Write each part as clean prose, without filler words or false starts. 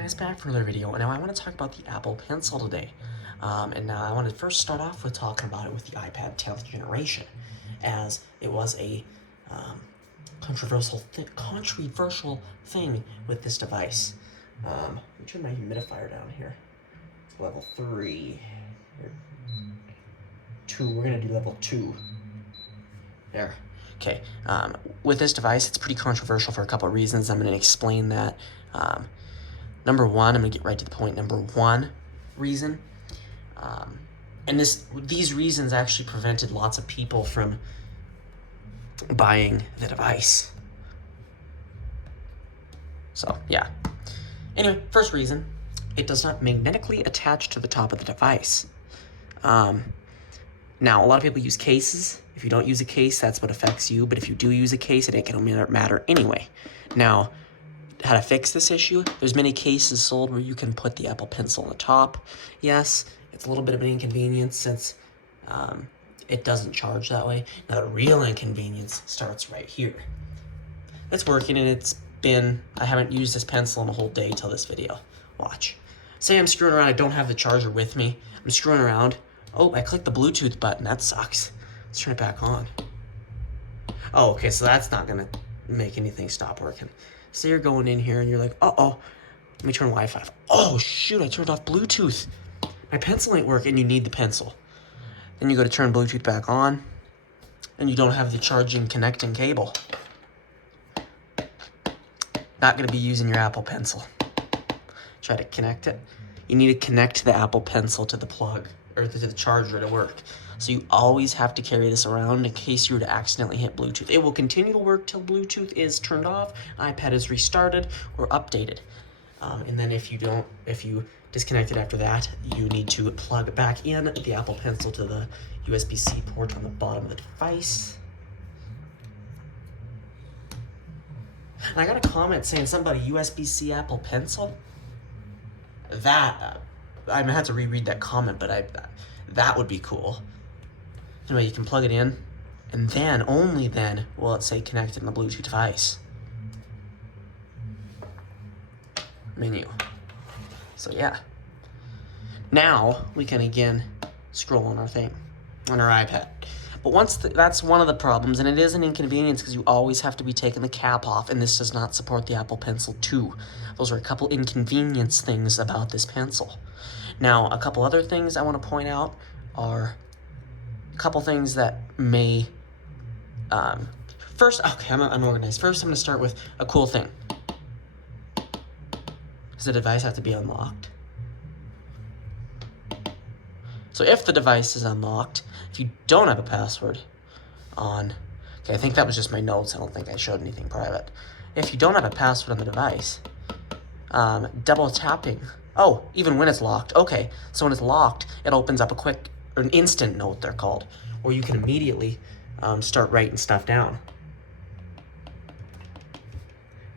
guys, back for another video, and now I want to talk about the Apple Pencil today. And now I want to first start off with talking about it with the iPad 10th generation, as it was a controversial thing with this device. Let me turn my humidifier down here. It's level 3. Here. 2, we're going to do level 2. There. Okay, with this device, it's pretty controversial for a couple of reasons. I'm going to explain that. Number one, I'm going to get right to the point. Number one reason, and these reasons actually prevented lots of people from buying the device. So, yeah. Anyway, first reason, it does not magnetically attach to the top of the device. Now, a lot of people use cases. If you don't use a case, that's what affects you. But if you do use a case, it ain't gonna matter anyway. Now, how to fix this issue? There's many cases sold where you can put the Apple Pencil on the top. Yes, it's a little bit of an inconvenience since it doesn't charge that way. Now, the real inconvenience starts right here. It's working, and I haven't used this pencil in a whole day till this video. Watch. Say I'm screwing around, I don't have the charger with me. I'm screwing around. Oh, I clicked the Bluetooth button. That sucks. Let's turn it back on. Oh, okay, so that's not gonna make anything stop working. So you're going in here and you're like, uh-oh, let me turn Wi-Fi off. Oh, shoot, I turned off Bluetooth. My pencil ain't working, you need the pencil. Then you go to turn Bluetooth back on, and you don't have the charging connecting cable. Not gonna be using your Apple Pencil. Try to connect it. You need to connect the Apple Pencil to the plug, or to the charger to work. So you always have to carry this around in case you were to accidentally hit Bluetooth. It will continue to work till Bluetooth is turned off, iPad is restarted or updated. And then if you disconnect it after that, you need to plug back in the Apple Pencil to the USB-C port on the bottom of the device. And I got a comment saying somebody USB-C Apple Pencil. That, I might have to reread that comment, but that would be cool. Anyway, you can plug it in, and then, only then, will it say connected in the Bluetooth device. Menu. So yeah. Now, we can again scroll on our thing, on our iPad. But that's one of the problems, and it is an inconvenience because you always have to be taking the cap off, and this does not support the Apple Pencil 2. Those are a couple inconvenience things about this pencil. Now, a couple other things I want to point out are a couple things that may... First, okay, I'm organized. First, I'm going to start with a cool thing. Does the device have to be unlocked? So if the device is unlocked, if you don't have a password on... Okay, I think that was just my notes. I don't think I showed anything private. If you don't have a password on the device, double tapping... Oh, even when it's locked. Okay, so when it's locked, it opens up an instant note, they're called, where you can immediately start writing stuff down.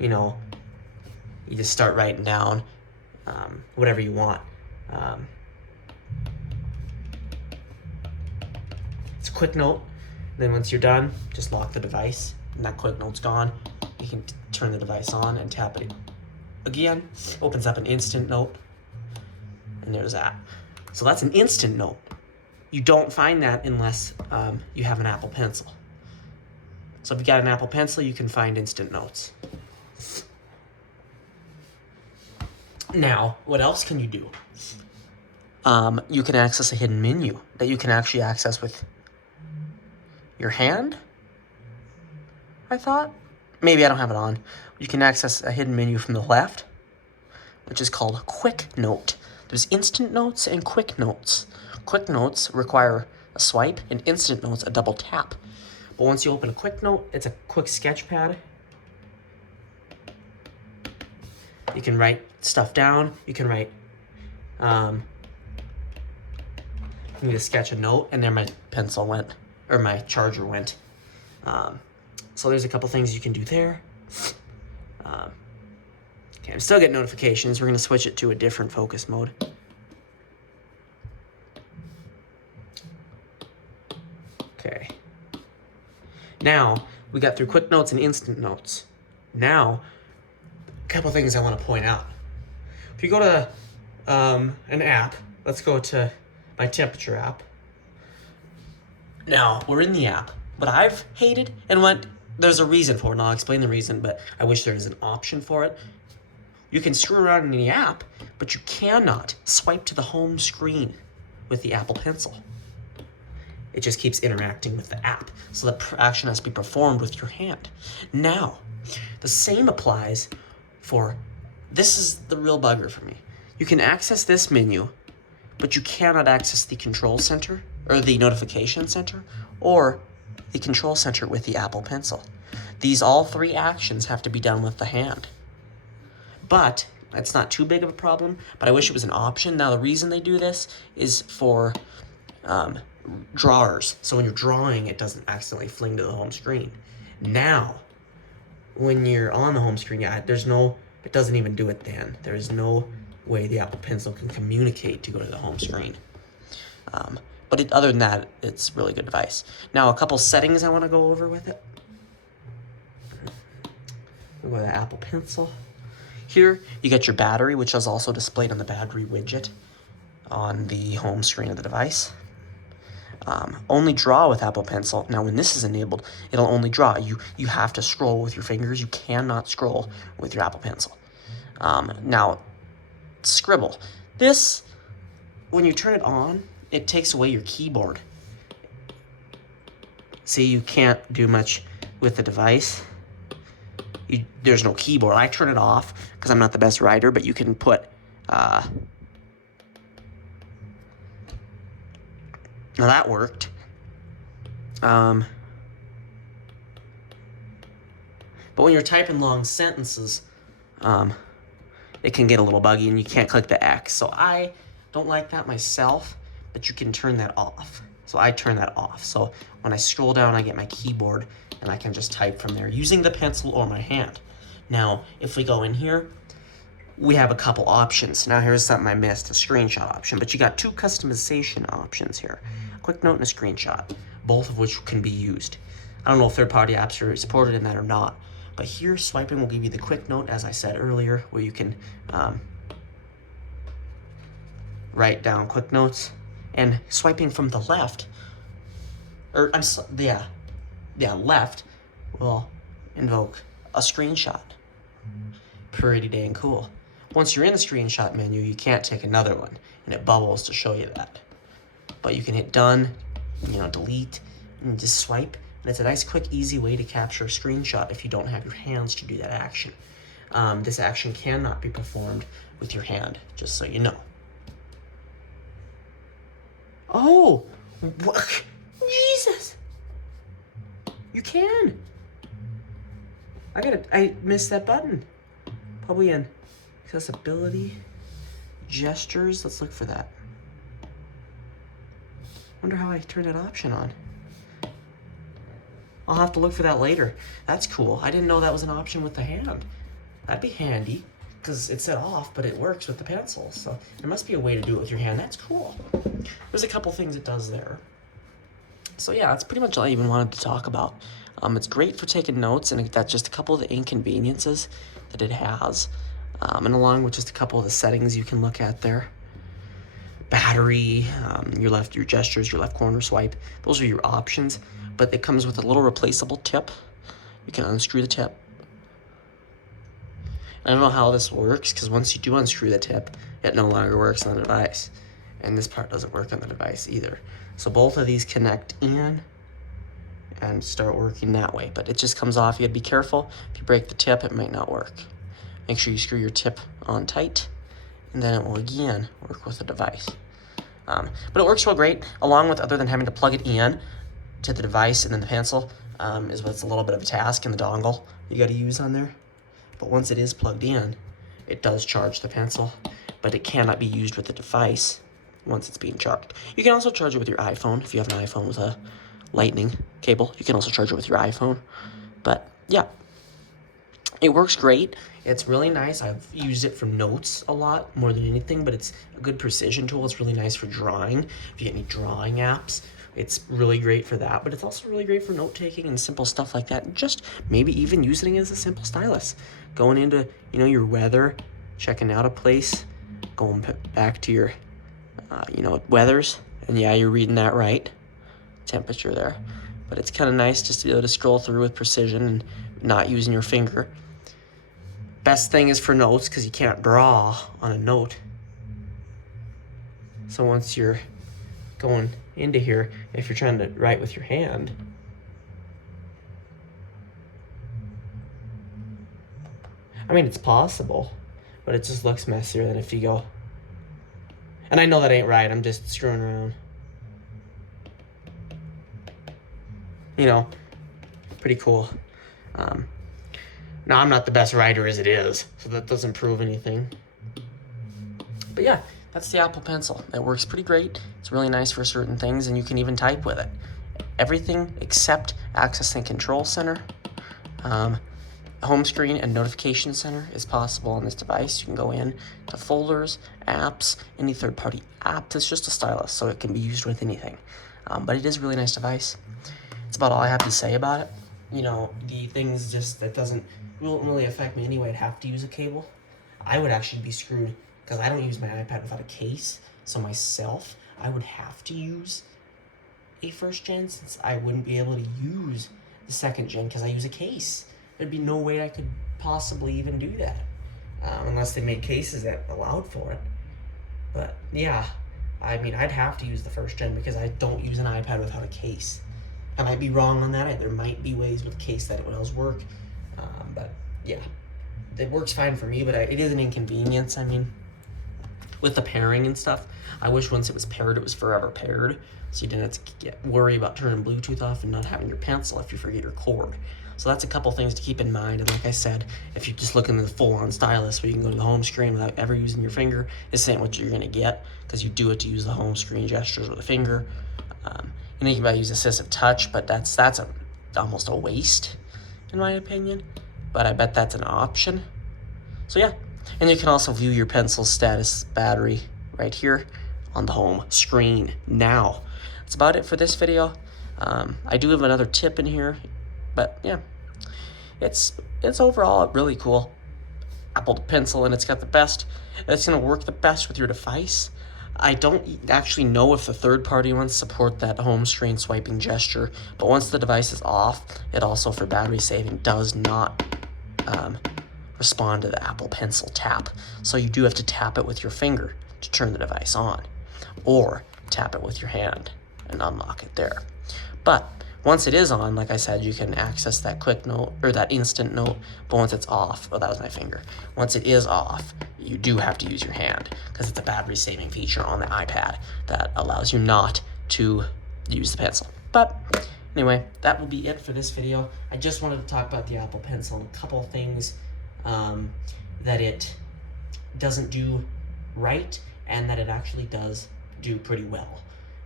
You know, you just start writing down whatever you want. It's a quick note. Then once you're done, just lock the device, and that quick note's gone. You can turn the device on and tap it again. Opens up an instant note. And there's that. So that's an instant note. You don't find that unless you have an Apple Pencil. So if you got an Apple Pencil, you can find instant notes. Now, what else can you do? You can access a hidden menu that you can actually access with your hand, I thought. Maybe I don't have it on. You can access a hidden menu from the left, which is called Quick Note. There's instant notes and quick notes. Quick notes require a swipe, and instant notes a double tap. But once you open a quick note, it's a quick sketch pad. You can write stuff down. You can write, you need to sketch a note, and there my pencil went, or my charger went. So there's a couple things you can do there. Okay, I'm still getting notifications. We're going to switch it to a different focus mode. Okay. Now, we got through quick notes and instant notes. Now, a couple things I want to point out. if you go to an app, let's go to my temperature app. Now, we're in the app. What I've hated, and what there's a reason for it, and I'll explain the reason, but I wish there was an option for it. You can screw around in the app, but you cannot swipe to the home screen with the Apple Pencil. It just keeps interacting with the app, so the action has to be performed with your hand. Now, the same applies for, this is the real bugger for me. You can access this menu, but you cannot access the control center, or the notification center, or the control center with the Apple Pencil. These all three actions have to be done with the hand. But it's not too big of a problem, but I wish it was an option. Now, the reason they do this is for drawers. So when you're drawing, it doesn't accidentally fling to the home screen. Now, when you're on the home screen, it doesn't even do it then. There is no way the Apple Pencil can communicate to go to the home screen. But other than that, it's a really good device. Now, a couple settings I want to go over with it. We'll go to the Apple Pencil. Here, you get your battery, which is also displayed on the battery widget on the home screen of the device. Only draw with Apple Pencil. Now, when this is enabled, it'll only draw. You have to scroll with your fingers. You cannot scroll with your Apple Pencil. Now, scribble. This, when you turn it on, it takes away your keyboard. See, you can't do much with the device. There's no keyboard. I turn it off because I'm not the best writer, but you can put... now that worked. But when you're typing long sentences, it can get a little buggy and you can't click the X. So I don't like that myself, but you can turn that off. So I turn that off. So when I scroll down, I get my keyboard and I can just type from there using the pencil or my hand. Now, if we go in here, we have a couple options. Now here's something I missed, a screenshot option, but you got two customization options here. A quick note and a screenshot, both of which can be used. I don't know if third-party apps are supported in that or not, but here swiping will give you the quick note, as I said earlier, where you can write down quick notes, and swiping from the left, left will invoke a screenshot. Pretty dang cool. Once you're in the screenshot menu, you can't take another one, and it bubbles to show you that. But you can hit done, delete, and just swipe, and it's a nice, quick, easy way to capture a screenshot if you don't have your hands to do that action. This action cannot be performed with your hand, just so you know. Oh, what? Jesus! You can. I missed that button. Probably in accessibility, gestures. Let's look for that. Wonder how I turn that option on. I'll have to look for that later. That's cool. I didn't know that was an option with the hand. That'd be handy, because it's set off, but it works with the pencil. So there must be a way to do it with your hand. That's cool. There's a couple things it does there. So yeah, that's pretty much all I even wanted to talk about. It's great for taking notes, and that's just a couple of the inconveniences that it has. And along with just a couple of the settings you can look at there. Battery, your gestures, your left corner swipe. Those are your options, but it comes with a little replaceable tip. You can unscrew the tip. I don't know how this works, because once you do unscrew the tip, it no longer works on the device. And this part doesn't work on the device either. So both of these connect in and start working that way. But it just comes off. You gotta be careful. If you break the tip, it might not work. Make sure you screw your tip on tight, and then it will again work with the device. But it works real great, along with, other than having to plug it in to the device and then the pencil, is what's a little bit of a task in the dongle you gotta use on there. But once it is plugged in, it does charge the pencil, but it cannot be used with the device once it's being charged. You can also charge it with your iPhone. If you have an iPhone with a lightning cable, you can also charge it with your iPhone. But yeah, it works great. It's really nice. I've used it for notes a lot more than anything, but it's a good precision tool. It's really nice for drawing. If you get any drawing apps, it's really great for that, but it's also really great for note-taking and simple stuff like that. And just maybe even using it as a simple stylus. Going into, your weather checking out a place, going back to your, weathers, and yeah, you're reading that right, temperature there. But it's kind of nice just to be able to scroll through with precision and not using your finger. Best thing is for notes, because you can't draw on a note. So once you're going into here, if you're trying to write with your hand, I mean, it's possible, but it just looks messier than if you go. And I know that ain't right, I'm just screwing around. You know, pretty cool. Now, I'm not the best writer as it is, so that doesn't prove anything. But yeah, that's the Apple Pencil. It works pretty great. It's really nice for certain things, and you can even type with it. Everything except Access and Control Center, home screen, and notification center is possible on this device. You can go in to folders, apps, any third-party app. It's just a stylus, so it can be used with anything. But it is a really nice device. That's about all I have to say about it. You know, the things just that won't really affect me anyway. I'd have to use a cable. I would actually be screwed because I don't use my iPad without a case. So myself, I would have to use a first gen since I wouldn't be able to use the second gen because I use a case. There'd be no way I could possibly even do that unless they made cases that allowed for it. But yeah, I mean, I'd have to use the first gen because I don't use an iPad without a case. I might be wrong on that. There might be ways with a case that it would else work. But yeah, it works fine for me, but it is an inconvenience. I mean, with the pairing and stuff, I wish once it was paired, it was forever paired. So you didn't have to worry about turning Bluetooth off and not having your pencil if you forget your cord. So that's a couple things to keep in mind. And like I said, if you just look in the full-on stylus where you can go to the home screen without ever using your finger, this ain't what you're going to get because you do it to use the home screen gestures with a finger. You can use assistive touch, but that's almost a waste, in my opinion. But I bet that's an option. So yeah, and you can also view your pencil status battery right here on the home screen now. That's about it for this video. I do have another tip in here, but yeah, it's overall really cool Apple Pencil, and it's got the best. It's gonna work the best with your device. I don't actually know if the third-party ones support that home screen swiping gesture, but once the device is off, it also, for battery saving, does not respond to the Apple Pencil tap. So you do have to tap it with your finger to turn the device on, or tap it with your hand and unlock it there. But once it is on, like I said, you can access that quick note or that instant note, but once it's off, that was my finger. Once it is off, you do have to use your hand because it's a battery saving feature on the iPad that allows you not to use the pencil. But anyway, that will be it for this video. I just wanted to talk about the Apple Pencil and a couple of things that it doesn't do right and that it actually does do pretty well.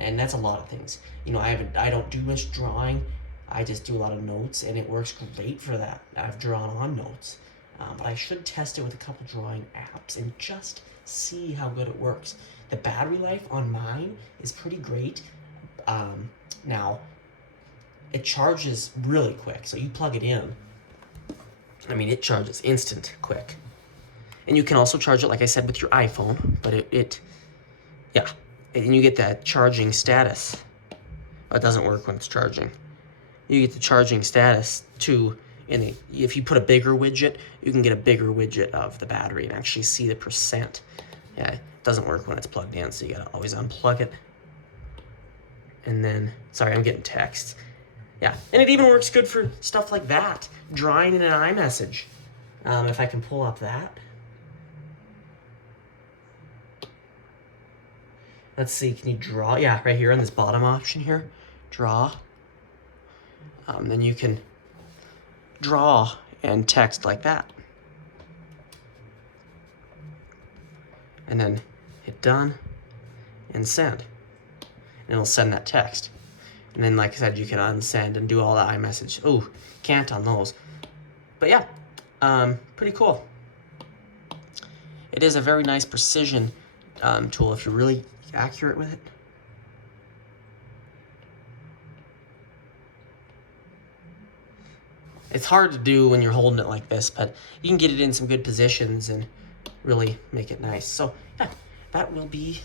And that's a lot of things. You know, I don't do much drawing. I just do a lot of notes, and it works great for that. I've drawn on notes. But I should test it with a couple drawing apps and just see how good it works. The battery life on mine is pretty great. Now, it charges really quick. So you plug it in. I mean, it charges instant quick. And you can also charge it, like I said, with your iPhone. But yeah. And you get that charging status. Oh, it doesn't work when it's charging. You get the charging status too. And if you put a bigger widget, you can get a bigger widget of the battery and actually see the percent. Yeah, it doesn't work when it's plugged in, so you gotta always unplug it. And then, sorry, I'm getting texts. Yeah, and it even works good for stuff like that. Drawing in an iMessage. If I can pull up that. Let's see, can you draw? Yeah, right here on this bottom option here, draw. Then you can draw and text like that. And then hit done and send. And it'll send that text. And then, like I said, you can unsend and do all the iMessage. Oh, can't on those. But yeah, pretty cool. It is a very nice precision tool if you're really accurate with it. It's hard to do when you're holding it like this, but you can get it in some good positions and really make it nice. So yeah, that will be